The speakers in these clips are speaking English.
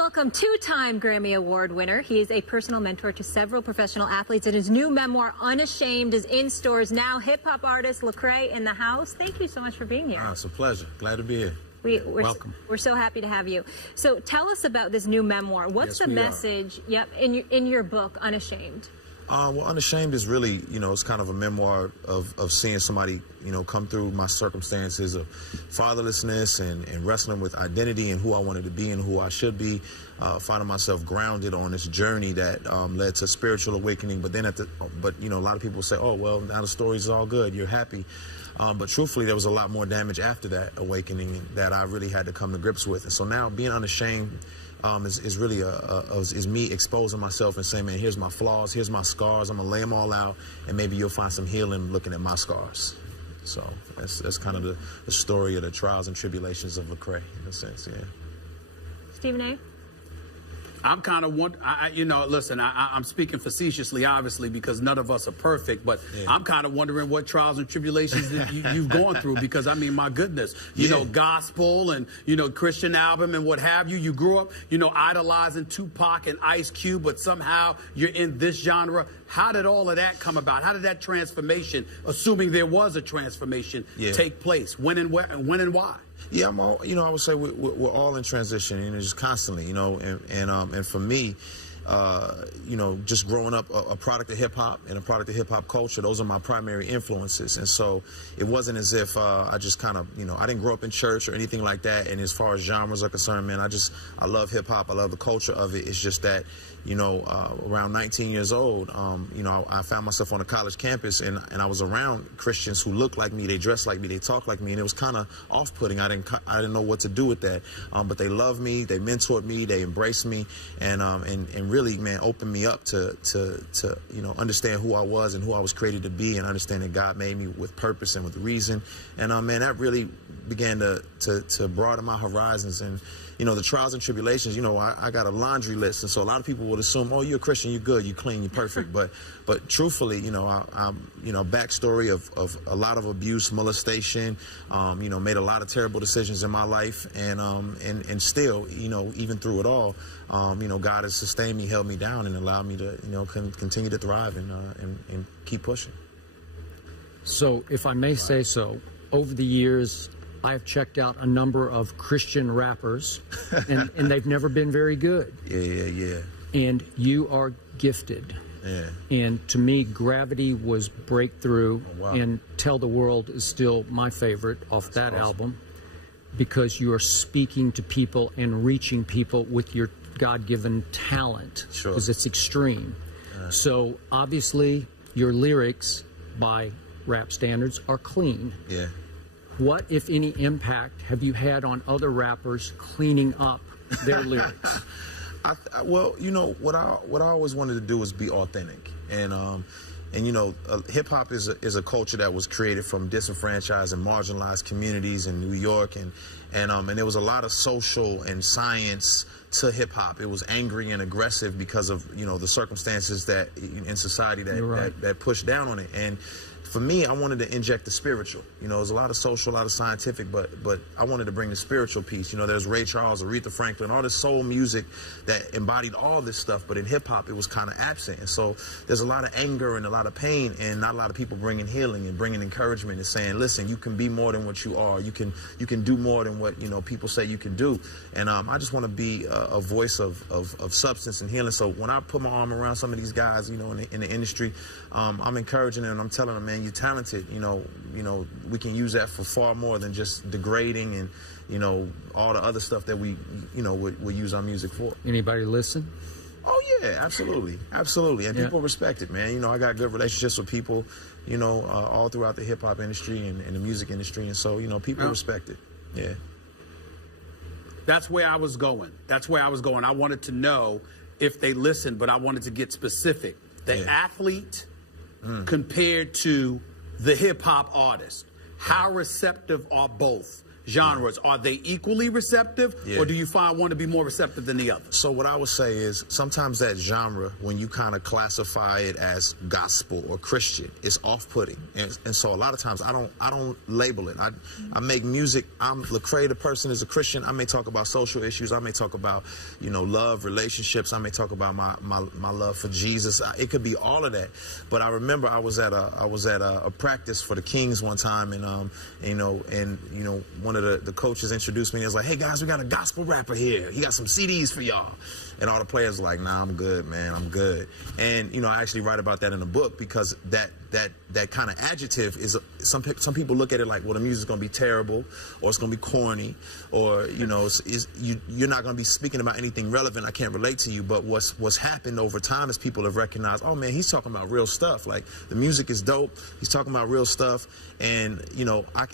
welcome two-time Grammy Award winner. He is a personal mentor to several professional athletes, and his new memoir, Unashamed, is in stores now. Hip-hop artist Lecrae in the house. Thank you so much for being here. It's a pleasure. Glad to be here. Welcome. We're so happy to have you. So tell us about this new memoir. What's the message in your book, Unashamed? Well, Unashamed is really, it's kind of a memoir of seeing somebody, come through my circumstances of fatherlessness and wrestling with identity and who I wanted to be and who I should be, finding myself grounded on this journey that led to spiritual awakening. But then a lot of people say, oh, well, now the story's all good, you're happy. But truthfully, there was a lot more damage after that awakening that I really had to come to grips with. And so now being unashamed is really is me exposing myself and saying, man, here's my flaws, here's my scars. I'm gonna lay them all out, and maybe you'll find some healing looking at my scars. So that's kind of the story of the trials and tribulations of Lecrae, in a sense, yeah. Stephen A? I'm kind of listen, I'm speaking facetiously, obviously, because none of us are perfect, but I'm kind of wondering what trials and tribulations that you've gone through, because, I mean, my goodness, you know, gospel and, Christian album and what have you. You grew up, idolizing Tupac and Ice Cube, but somehow you're in this genre. How did all of that come about? How did that transformation, assuming there was a transformation, take place? When and where, and when and why? Yeah, I would say we're all in transition, just constantly, and for me, just growing up a product of hip hop and a product of hip hop culture, those are my primary influences. And so it wasn't as if I just kind of, I didn't grow up in church or anything like that. And as far as genres are concerned, man, I love hip hop. I love the culture of it. It's just that, around 19 years old, I found myself on a college campus, and I was around Christians who looked like me, they dressed like me, they talked like me, and it was kind of off-putting. I didn't know what to do with that. But they loved me, they mentored me, they embraced me, and really, man, opened me up to understand who I was and who I was created to be, and understand that God made me with purpose and with reason. And man, that really began to broaden my horizons. And the trials and tribulations, I got a laundry list, and so a lot of people would assume, oh, you're a Christian, you're good, you're clean, you're perfect. But truthfully, I'm backstory of a lot of abuse, molestation, made a lot of terrible decisions in my life, and still, even through it all, God has sustained me, held me down, and allowed me to, continue to thrive and keep pushing. So, if I may say so, over the years, I've checked out a number of Christian rappers, and they've never been very good. Yeah. And you are gifted. Yeah. And to me, Gravity was Breakthrough, and Tell the World is still my favorite off that album, because you are speaking to people and reaching people with your God-given talent, because it's extreme. So obviously, your lyrics, by rap standards, are clean. Yeah. What, if any, impact have you had on other rappers cleaning up their lyrics? Well, what I always wanted to do was be authentic, and hip hop is a culture that was created from disenfranchised and marginalized communities in New York, and there was a lot of social and science to hip hop. It was angry and aggressive because of the circumstances that in society that pushed down on it. And for me, I wanted to inject the spiritual. There's a lot of social, a lot of scientific, but I wanted to bring the spiritual piece. There's Ray Charles, Aretha Franklin, all this soul music that embodied all this stuff, but in hip-hop, it was kind of absent. And so there's a lot of anger and a lot of pain, and not a lot of people bringing healing and bringing encouragement and saying, listen, you can be more than what you are. You can do more than what, people say you can do. And I just want to be a voice of substance and healing. So when I put my arm around some of these guys, in the industry, I'm encouraging them, and I'm telling them, man, you're talented. We can use that for far more than just degrading and all the other stuff that we would use our music for. Anybody listen? Oh yeah, absolutely, and people respect it, man. I got good relationships with people, all throughout the hip hop industry and the music industry, and so people respect it. Yeah. That's where I was going. I wanted to know if they listened, but I wanted to get specific. The athlete compared to the hip-hop artist, how receptive are both genres, are they equally receptive, Yeah. or do you find one to be more receptive than the other? So what I would say is sometimes that genre, when you kind of classify it as gospel or Christian, it's off-putting, and so a lot of times I don't label it. I make music. I'm Lecrae, the person is a Christian. I may talk about social issues. I may talk about love, relationships. I may talk about my love for Jesus. It could be all of that. But I remember I was at a practice for the Kings one time, and one of the coaches introduced me and was like, "Hey guys, we got a gospel rapper here. He got some CDs for y'all." And all the players were like, "Nah, I'm good, man. I'm good." And I actually write about that in the book, because that kind of adjective is some people look at it like, well, the music's gonna be terrible, or it's gonna be corny, or you're not gonna be speaking about anything relevant. I can't relate to you. But what's happened over time is people have recognized, oh man, he's talking about real stuff. Like, the music is dope. He's talking about real stuff, and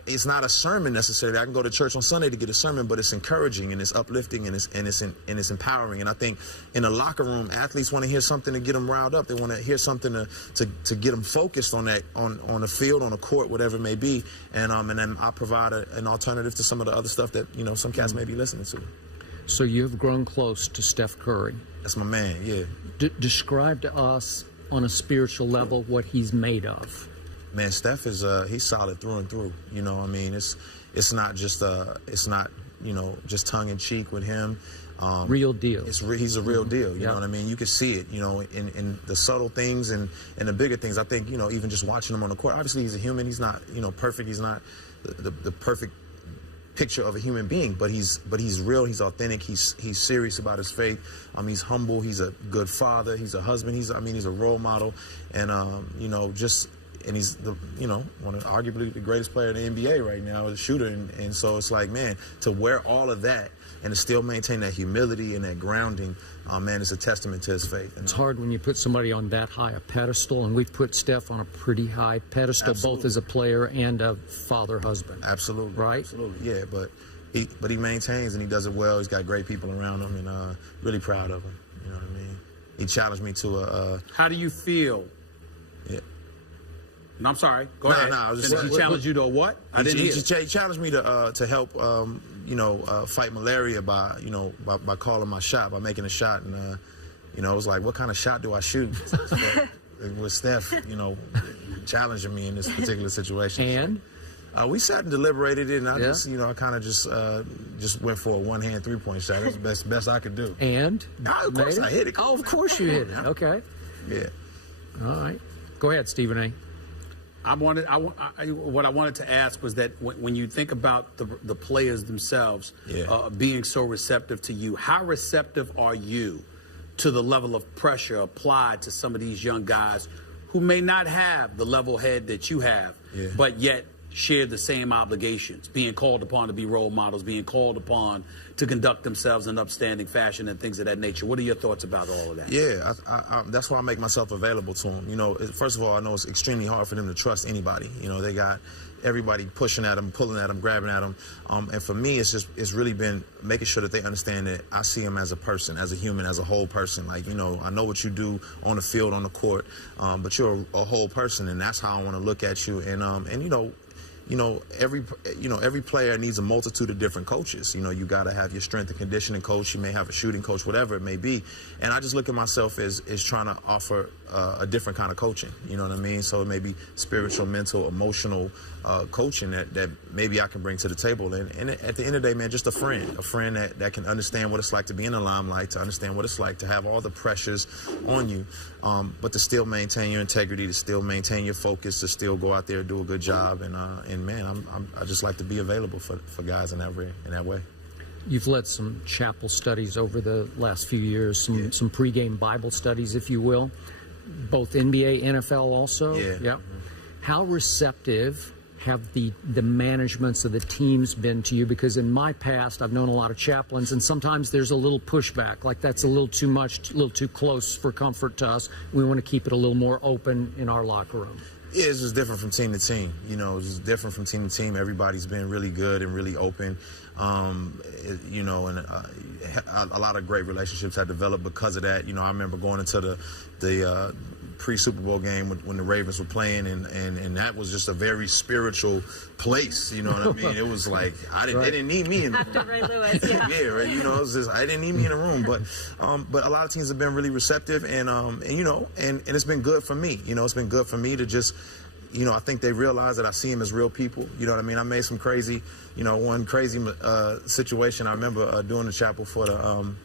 it's not a sermon necessarily. I can go to church on Sunday to get a sermon, but it's encouraging and it's uplifting and it's empowering. And I think in the locker room, athletes want to hear something to get them riled up. They want to hear something to get them focused on that, on the field, on the court, whatever it may be. And then I provide an alternative to some of the other stuff that some cats may be listening to. So you've grown close to Steph Curry. That's my man. Yeah. Describe to us on a spiritual level what he's made of. Man, Steph is he's solid through and through. It's not just just tongue in cheek with him. Real deal. He's a real deal. You know what I mean? You can see it. In the subtle things and the bigger things. I think even just watching him on the court. Obviously, he's a human. He's not perfect. He's not the perfect picture of a human being, but he's real. He's authentic. He's serious about his faith. He's humble. He's a good father. He's a husband. He's a role model, and and he's one of arguably the greatest player in the NBA right now, a shooter, and so it's like, man, to wear all of that and to still maintain that humility and that grounding, man, it's a testament to his faith. It's hard when you put somebody on that high a pedestal, and we've put Steph on a pretty high pedestal, Absolutely. both as a player and a father, husband. Absolutely. Right? Absolutely. Yeah, but he maintains and he does it well. He's got great people around him, and really proud of him. You know what I mean? He challenged me to a. How do you feel? Yeah. No, I'm sorry. Go ahead. I was Did he challenge you to a what? I didn't hear. He challenged me to help fight malaria by calling my shot, by making a shot, and I was like, what kind of shot do I shoot? With Steph, challenging me in this particular situation. And we sat and deliberated it, and I I kind of just went for a one-hand three-point shot. That's the best I could do. And of course I hit it. Oh, of course you hit it. Okay. Yeah. All right. Go ahead, Stephen A. What I wanted to ask was that when you think about the players themselves being so receptive to you, how receptive are you to the level of pressure applied to some of these young guys who may not have the level head that you have, but yet share the same obligations, being called upon to be role models, being called upon to conduct themselves in upstanding fashion and things of that nature? What are your thoughts about all of that? Yeah, that's why I make myself available to them. First of all, I know it's extremely hard for them to trust anybody. They got everybody pushing at them, pulling at them, grabbing at them. And for me, it's really been making sure that they understand that I see them as a person, as a human, as a whole person. Like, I know what you do on the field, on the court, but you're a whole person, and that's how I want to look at you. Every player needs a multitude of different coaches. You got to have your strength and conditioning coach. You may have a shooting coach, whatever it may be. And I just look at myself as trying to offer a different kind of coaching. You know what I mean? So it may be spiritual, mental, emotional coaching that maybe I can bring to the table. And at the end of the day, man, just a friend that can understand what it's like to be in the limelight, to understand what it's like to have all the pressures on you, but to still maintain your integrity, to still maintain your focus, to still go out there and do a good job. And man, I just like to be available for guys in that way. You've led some chapel studies over the last few years, some pregame Bible studies, if you will, both NBA, NFL also. Yeah. Yep. How receptive have the managements of the teams been to you? Because in my past, I've known a lot of chaplains, and sometimes there's a little pushback, like that's a little too much, a little too close for comfort to us. We want to keep it a little more open in our locker room. Yeah, it's just different from team to team. It's just different from team to team. Everybody's been really good and really open. You know, and a lot of great relationships have developed because of that. You know, I remember going into the pre-Super Bowl game when the Ravens were playing, and that was just a very spiritual place. You know what I mean? It was like they didn't need me in the room. After Ray Lewis, yeah. Yeah, right. You know, it was just, I didn't need me in the room, but a lot of teams have been really receptive, and you know, and it's been good for me. You know, it's been good for me to just, you know, I think they realize that I see them as real people. You know what I mean? I made some crazy, you know, one crazy situation. I remember doing the chapel for the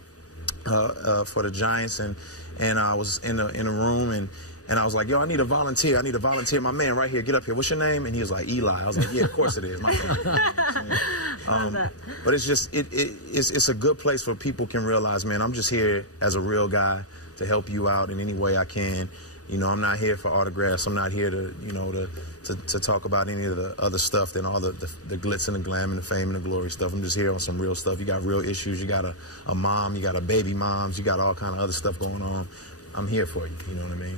Giants, and I was in a room, and I was like, yo, I need a volunteer. I need a volunteer. My man right here, get up here. What's your name? And he was like, Eli. I was like, yeah, of course it is. My man. But it's just, it's a good place where people can realize, man, I'm just here as a real guy to help you out in any way I can. You know, I'm not here for autographs. I'm not here to, you know, to talk about any of the other stuff than all the glitz and the glam and the fame and the glory stuff. I'm just here on some real stuff. You got real issues. You got a mom. You got a baby moms. You got all kind of other stuff going on. I'm here for you. You know what I mean?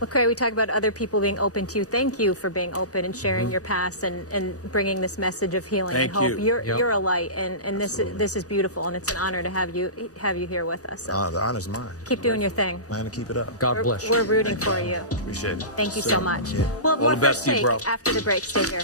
Lecrae, we talk about other people being open to you. Thank you for being open and sharing your past and bringing this message of healing and hope. You're a light, and this is beautiful, and it's an honor to have you here with us. So the honor's mine. keep doing your thing. Plan to keep it up. God bless you. We're rooting for you. Appreciate it. Thank you so much. Yeah. We'll have more First Take after the break. Stay here.